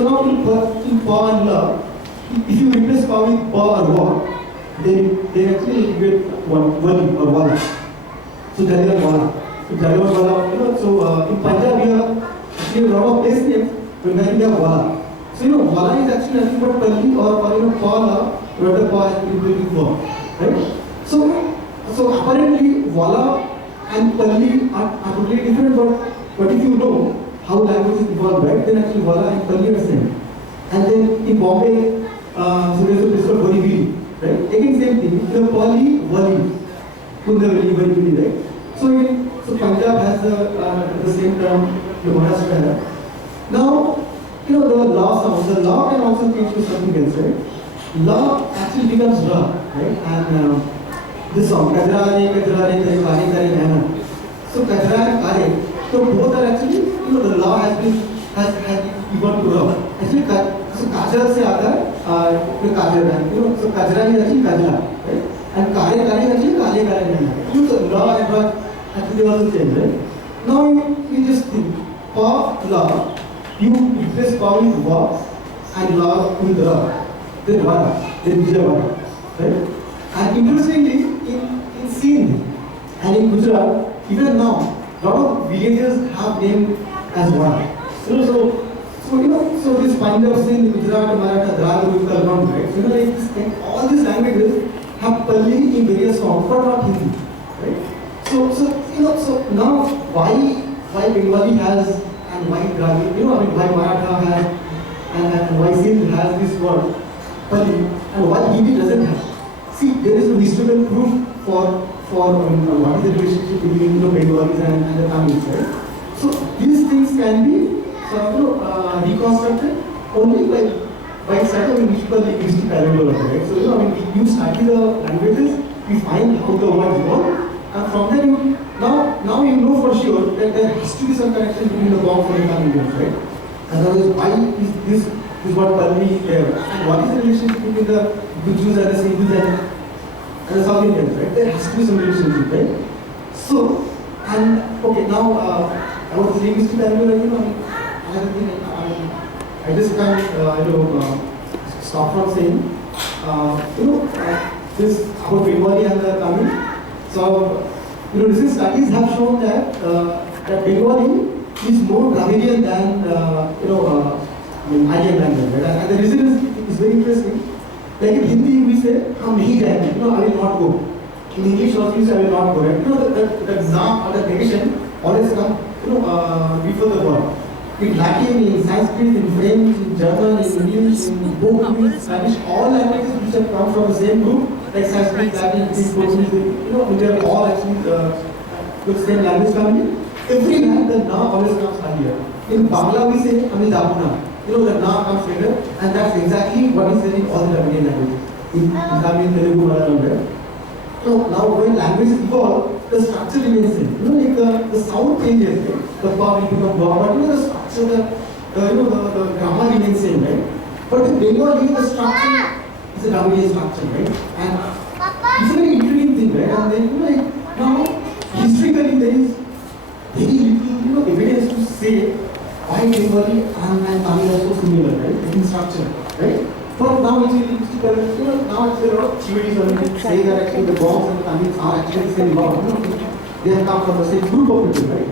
So now in pa and la, if you replace pa with pa or wa, then actually you get wali or wala. So Jali or wala. So Jali or wala, so in Punjab we have actually a lot of place names where we have wala. So wala is actually nothing but palli or pa la, where the pa has been built for, right? So apparently wala and palli are totally different, but if you know how languages evolve, right, then actually wala and palli are same. And then in Bombay, so there's a place called Borivali, right? Again same thing, the palli, wali, Kundavali, Borivali, right? So Punjab has the same term, the Maharashtra has. Now, the law can also change to something else, right? Law actually becomes ra, right? And this song, Kajra Re, Kare, Kare, Nana. So Kajra and Kare, so both are actually, the law has evolved to ra. Actually, so Kajra se aata hai, Kajra, so Kajra is actually Kajra, right? And Kare is actually Kare, Nana. So law and ra actually also change, right? Now you just think, pa, la, you replace pa with va and la with ra, then vara, then vijayavada, right? And interestingly, in Sindh and in Gujarat, even now, a lot of villages have name as vara. So this Punjab, Sindh, Gujarat, Maratha, Dravid, Utkal, right? So like all these languages have palli in various forms, but not Hindi, right? So now why Bengali has and why Dravid, why Maratha has and why Sindh has this word palli and why Hindi doesn't have. See, there is a historical proof for what is the relationship between Bengalis and the Tamils, right? So these things can be reconstructed only by such a mutual linguistic parallel, right? So you study the languages, you find how the words work, and from there now you know for sure that there has to be some connection between the Bongs and the Tamils, right? Otherwise, why is this what Palli is there? And what is the relationship between the Gujus and the Sindhus and the South Indians, right? There has to be some relationship, right? So, and okay, now about the linguistic parallel, another thing I just can't stop from saying, this about Bengali and the Tamil. So, recent studies have shown that Bengali is more Dravidian than Aryan language, right? And the reason is very interesting. Like in Hindi, we say, "Hum nahi jayenge," I will not go. In English also, we say, "I will not go." Right? The exam or the negation always come, before the word. In Latin, in Sanskrit, in French, in German, in English, in Portuguese, Spanish, all languages which have come from the same group, like Sanskrit, Latin, Greek, Portuguese, which are all actually the same language family. Every time the na always comes earlier. In Bangla, we say "Ami Dabuna." The na comes later, and that's exactly what is said in all the Dravidian languages. In Tamil, Telugu, Malayalam, right? So now when languages evolve, the structure remains same. Like the sound changes, right? The pa will become ba, but the structure, the grammar remains same, right? But in Bengali, the structure is a Dravidian structure, right? And it's a very intriguing thing, right? And then now historically there is very little evidence to say why Bengali and Tamil are so similar, right? In structure, right? But now it's now it's a lot of theories on saying that actually the Bongs and the Tamils are actually the same Bong. They have come from the same group of people, right?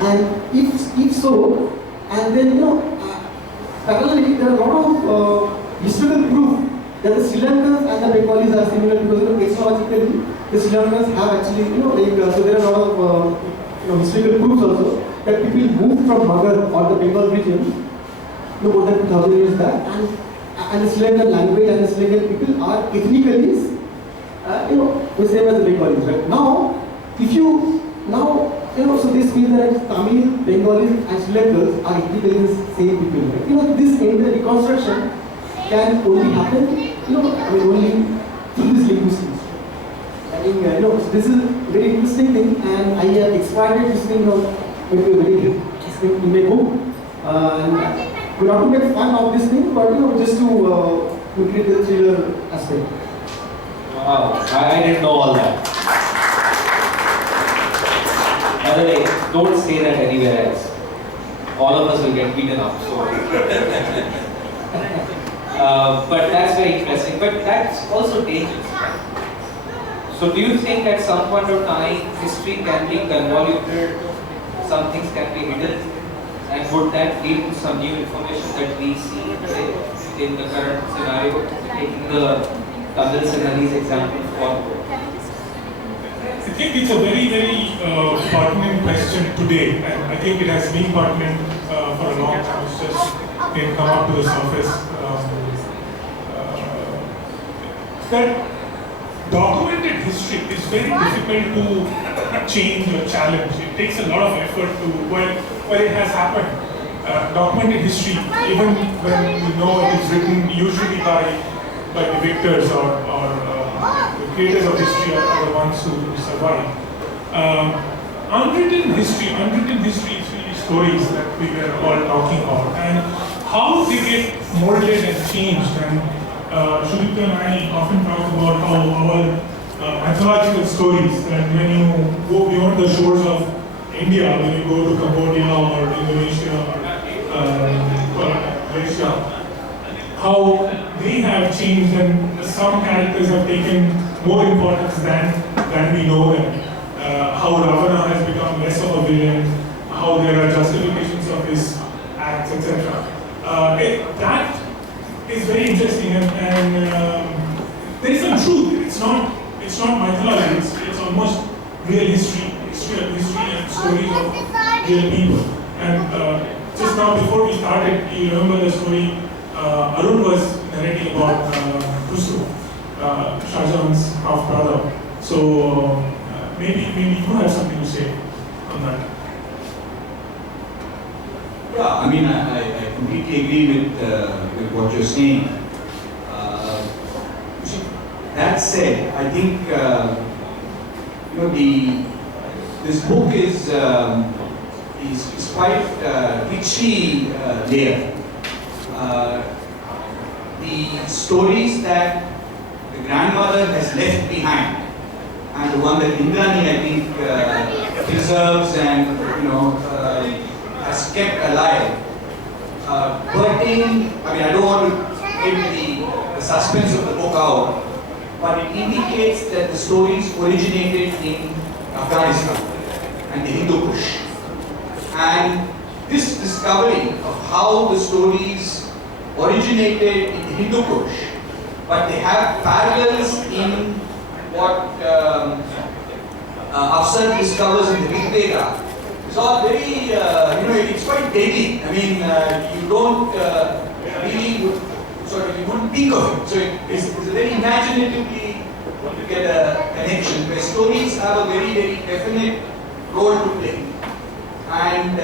And if so, and then parallelly there are a lot of historical proof that the Sri Lankans and the Bengalis are similar because ethnologically the Sri Lankans have actually so there are a lot of historical proofs also that people moved from Magar or the Bengal region more than 2000 years back, and the Sri Lankan language and the Sri Lankan people are ethnically the same as the Bengalis, right? Now, if you so this means that Tamil, Bengalis and Sri Lankans are ethnically the same people, right? This reconstruction can only happen, only through this linguistics. I think, so this is a very interesting thing, and I have expanded this thing into a very in my book. And we not to make fun of this thing, but just to create the thriller aspect. Wow, I didn't know all that. By the way, don't say that anywhere else. all of us will get beaten up. So, but that's very interesting. But that's also dangerous. So, do you think at some point of time history can be convoluted, some things can be hidden, and would that lead to some new information that we see today in the current scenario? Taking the Tamil Sinhalese example for. I think it's a very, very pertinent question today, and I think it has been pertinent for a long time. It's just didn't come up to the surface. That documented history is very difficult to change or challenge. It takes a lot of effort to, well it has happened. Documented history, even when you know it is written usually by the victors or the creators of history are the ones who survive. Unwritten history is really stories that we were all talking about, and how they get molded and changed. And Shubhita and I often talk about how our mythological stories, that when you go beyond the shores of India, when you go to Cambodia or Indonesia or Malaysia, how they have changed, and some characters have taken more importance than we know them. How Ravana has become less of a villain, how there are justifications of his acts, etc. That is very interesting, and there is some truth. It's not mythology. It's almost real history and stories of real people. And just now, before we started, you remember the story Arun was narrating about Khusro, Shah Jahan's half brother. So maybe you have something to say on that. Yeah, I mean, I completely agree with what you're saying. That said, I think this book is quite richly layered. The stories that the grandmother has left behind, and the one that Indrani, I think, preserves and has kept alive. Pertain, I mean, I don't want to give the suspense of the book out, but it indicates that the stories originated in Afghanistan and the Hindu Kush. And this discovery of how the stories originated in the Hindu Kush, but they have parallels in what Afsar discovers in the Rig Veda. It's all very, it's quite deadly. I mean, you don't really, you wouldn't think of it. So it's a very imaginatively to get a connection where stories have a very, very definite role to play. And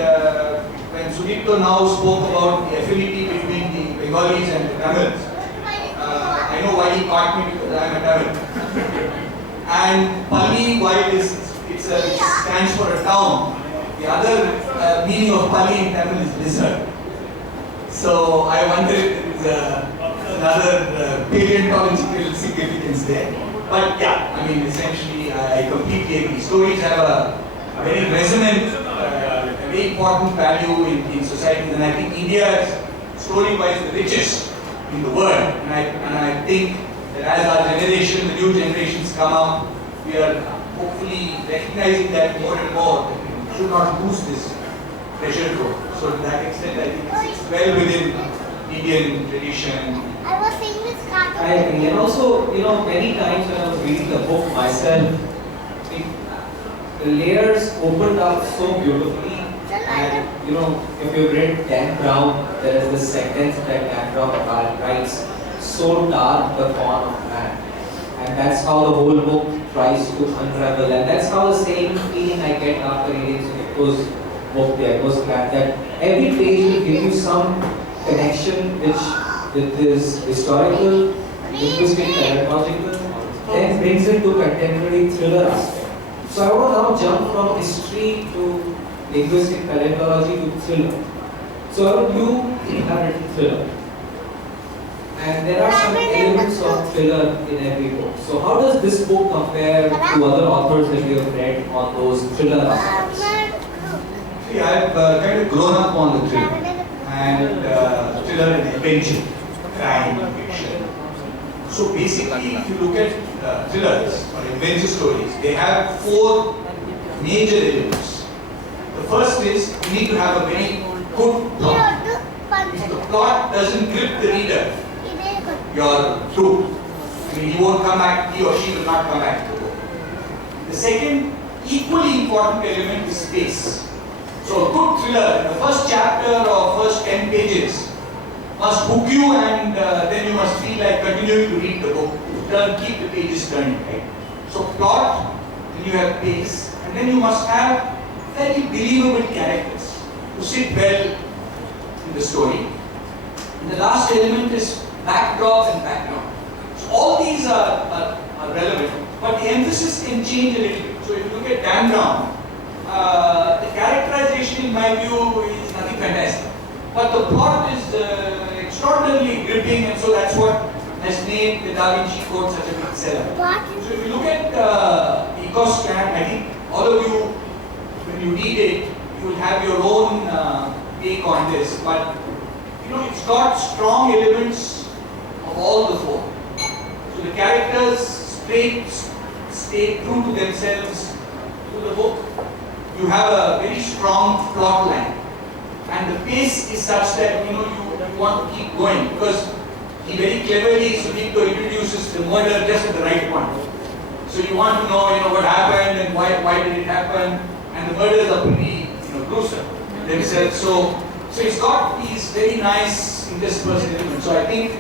when Sudipto now spoke about the affinity between the Bengalis and the Tamils, I know why he caught me, because I am a Tamil. And Palli, while it stands for a town, the other meaning of Palli in Tamil is lizard. So I wonder if there is another paleontological significance there. But yeah, I mean, essentially, I completely agree. Stories have a very resonant, a very important value in society, and I think India is story-wise the richest in the world. And I think that as our generation, the new generations come up, we are hopefully recognizing that more and more. We should not lose this treasure trove. So to that extent, I think it's well within Indian tradition. I agree. And also, many times when I was reading the book myself, the layers opened up so beautifully. And if you've read Dan Brown, there is this sentence that Dan Brown writes, "So dark the corn of man." And that's how the whole book tries to unravel. And that's how the same feeling I get after reading Sudipto's book there. It was that every page will give you some connection which is historical, linguistic, pedagogical, then brings it to contemporary thriller aspect. So I want to now jump from history to linguistic paleontology to thriller. So you have written thriller. And there are some elements of thriller in every book. So how does this book compare to other authors that you have read on those thriller aspects? See, I've kind of grown up on the thriller and thriller and adventure, crime, fiction. So basically, if you look at thrillers or adventure stories, they have four major elements. The first is you need to have a very good plot. If the plot doesn't grip the reader, you're through. I mean, he won't come back, he or she will not come back to the book. The second, equally important element is space. So a good thriller, in the first chapter or first 10 pages, must hook you and then you must feel like continuing to read the book. Keep the pages turning, right? So plot, then you have pace, and then you must have very believable characters who sit well in the story. And the last element is backdrop and background. So all these are relevant, but the emphasis can change a little bit. So if you look at Dan Brown, the characterization in my view is nothing fantastic. But the plot is extraordinarily gripping, and so that's what has made the Da Vinci Code such a big seller. So if you look at Ecoscan, I think all of you, when you read it, you will have your own take on this. But you know, it's got strong elements of all the four. So the characters stay true to themselves through the book. You have a very strong plot line, and the pace is such that you want to keep going, because he very cleverly, Sudipto introduces the murder just at the right point. So you want to know what happened and why did it happen, and the murders are pretty gruesome themselves. So it's got these very nice interspersed elements. So I think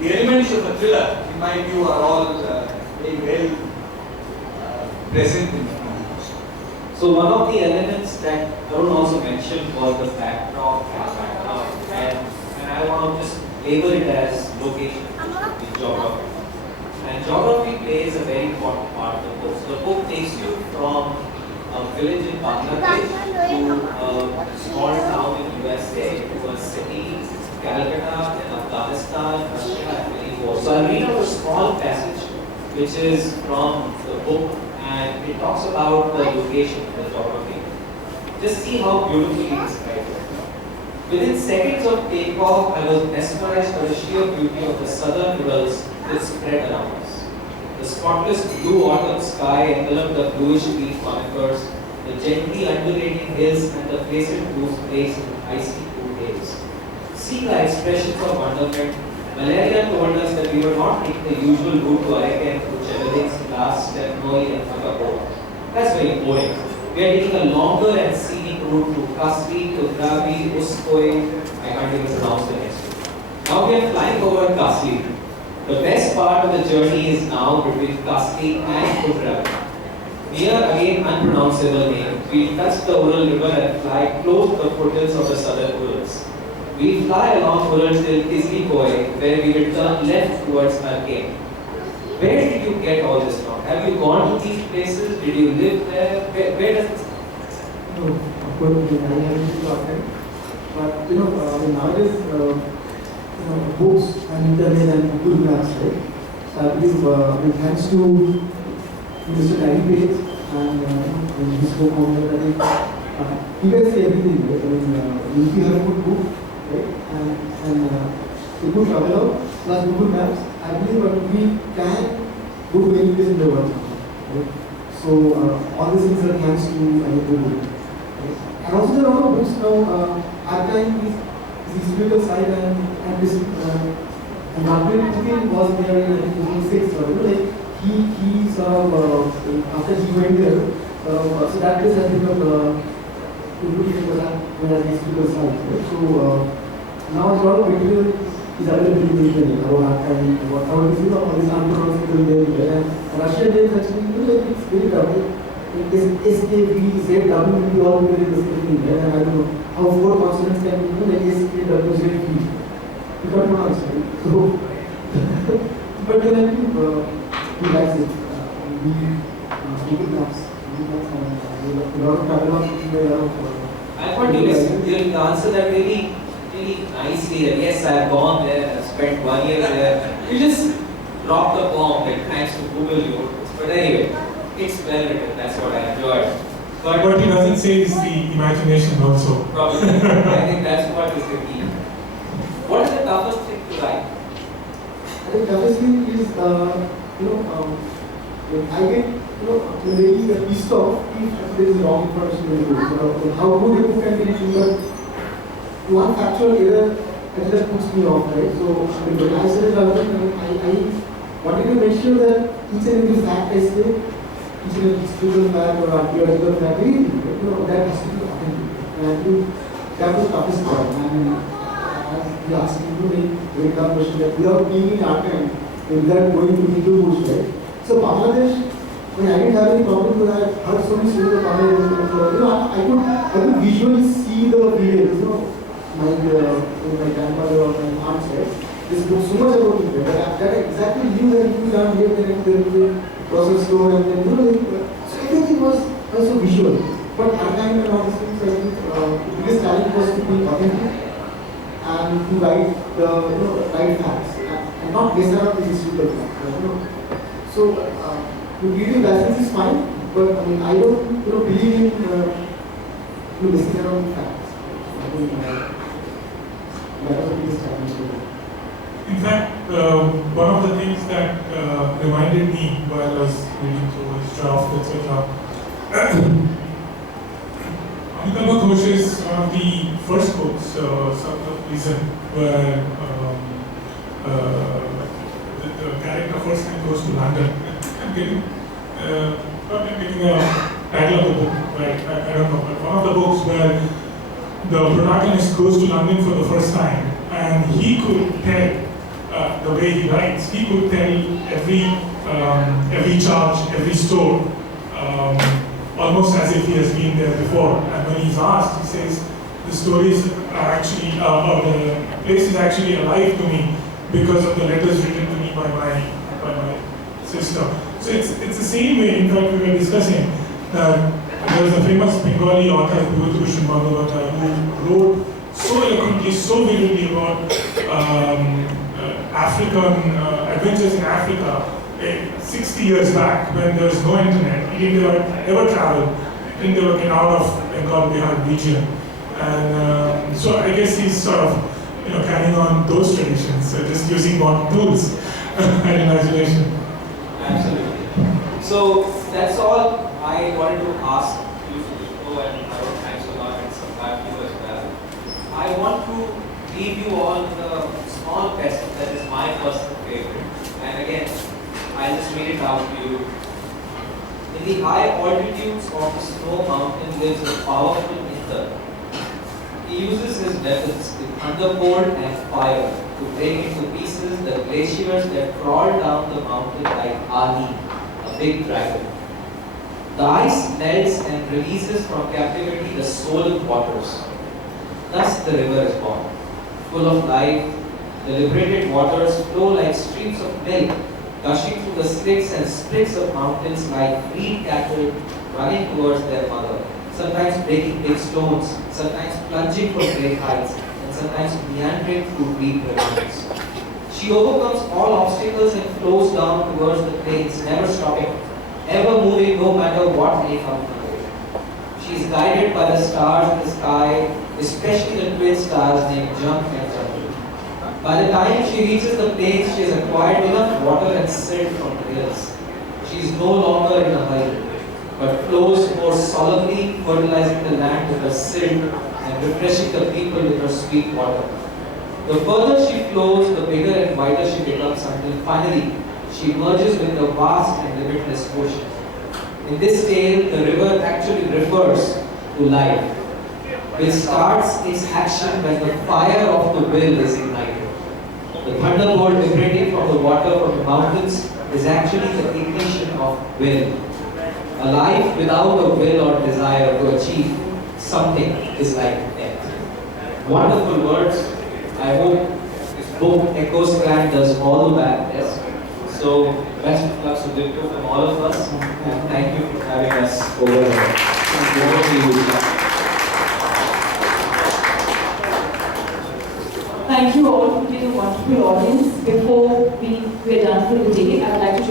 the elements of a thriller, in my view, are all very well present in the movie. So one of the elements that Arun also mentioned was the backdrop and I want to just label it as location in geography. And geography plays a very important part of the book. So the book takes you from a village in Bangladesh to a small town in USA, to a city, Calcutta, then Afghanistan, Russia, and many more. So I'll read out a small passage which is from the book, and it talks about the location, the geography. Just see how beautifully it's described. Within seconds of takeoff, I was mesmerized by the sheer beauty of the southern hills that spread around us. The spotless blue autumn sky enveloped the bluish green conifers, the gently undulating hills and the placid blue lakes in icy blue days. See the expressions of wonderment. Malaria told us that we were not taking the usual route to Arakan through Chevelings, Glass, Stepnoi and Fagapur. That's very boring. We are taking a longer and scenic route to Kasri, Kudrabi, Uskoi. I can't even pronounce the next one. Now we are flying over Kasri. The best part of the journey is now between Kasri and Kudrabi. Near again unpronounceable name, we touch the Ural River and fly close to the foothills of the southern Urals. We fly along Ural till Kislikoi, where we will turn left towards Arcane. Where did you get all this from? Have you gone to these places? Did you live there? Where does this? No, of course, I haven't got that. But nowadays, books and internet and Google Maps, right? So I believe thanks to Mr. Larry Page and his book on that, you guys see everything, right? If you have a good book, right? And a good traveler plus Google Maps, I believe we can go to any place in the world, right? So all these things are thanks to Google. Right? And also there are a lot of books now. Archive is historical side and this and Gabriel Putin was there in 2006. Like he sort of after he went there, so that place has become historical site. Right? So now a lot of material is available in the internet about archive, about how it is all these unpronounceable names. And Russian names actually it's very double. It is SKV, ZW, all very the same thing. And I don't know how four consonants can be like SKW, ZV. You can't pronounce it. So, but then I think we like it. Google Maps. A lot of travel I thought you'll answer that really nicely. That yes, I have gone there, I've spent 1 year there. You just dropped the bomb that thanks to Google you. But anyway, it's well written. That's what I enjoyed. What he doesn't say is the imagination also. Probably. I think that's what is the key. What is the toughest thing to write? I think the toughest thing is, when I get, really pissed off if there is wrong information in the book. How good a book can be written, but one factual error that puts me off, right? So when I started writing, I wanted to make sure that each and every fact I say, each and every historical fact or archaeological fact, that has to be authentic. And I think that was the toughest part. And as you asked me to make very tough question that without being in archive, without going to Hindu, right? So Bangladesh, I didn't have any problem with that. I heard so many stories of Bangladesh. I could visually see the videos, my grandmother or my aunt said, this book so much about it. That I exactly knew that you can't here, then there will be process store and then, so everything was also visual. But archiving and all these things, I think the biggest challenge was to be authentic and to write the right facts and not mess around with historical facts. So to give you license is fine, but I don't believe in messing around with facts. I think that was the biggest challenge. In fact, one of the things that reminded me while I was reading through his draft, etc. Amitabh Ghosh is one of the first books, South of Reason, where the character first time goes to London. I'm getting a title of the book, right? I don't know, but one of the books where the protagonist goes to London for the first time, and he could tell the way he writes, he could tell every charge, every store, almost as if he has been there before. And when he's asked, he says, the stories are actually, or the place is actually alive to me because of the letters written to me by my sister. So it's the same way. In fact, we were discussing that there was a famous Bengali author, Bhushan Bhagavata, who wrote so eloquently, so vividly about African adventures in Africa 60 years back when there was no internet. He didn't ever travel, didn't ever get out of Bengal Bihar region. And so I guess he's sort of carrying on those traditions, just using modern tools and imagination. Absolutely. So that's all I wanted to ask you to show, and I don't thanks a lot and some back to you as well. I want to leave you all with a small passage that is my personal favorite. And again, I'll just read it out to you. In the high altitudes of the snow mountain lives a powerful ether. He uses his weapons, the thunderbolt and fire, to break into pieces the glaciers that crawl down the mountain like Ali, a big dragon. The ice melts and releases from captivity the swollen waters. Thus the river is born. Full of life, the liberated waters flow like streams of milk, gushing through the slits and splits of mountains like freed cattle running towards their mother, sometimes breaking big stones, sometimes plunging from great heights, and sometimes meandering through deep ravines. She overcomes all obstacles and flows down towards the plains, never stopping, ever moving no matter what may come her way. She is guided by the stars in the sky, especially the twin stars named Junk and Jambu. By the time she reaches the plains, she has acquired enough water and silt from the hills. She is no longer in a hurry, but flows more solemnly, fertilizing the land with her silt and refreshing the people with her sweet water. The further she flows, the bigger and wider she becomes until finally she merges with the vast and limitless ocean. In this tale, the river actually refers to life, which starts its action when the fire of the will is ignited. The thunderbolt liberating from the water from the mountains is actually the ignition of will. A life without a will or desire to achieve something is like death. Wonderful words. I hope this book, Echoes Clan, does all the best. So, best of luck to Victor from all of us, and thank you for having us over here. Thank you all for being a wonderful audience. Before we are done for the day, I would like to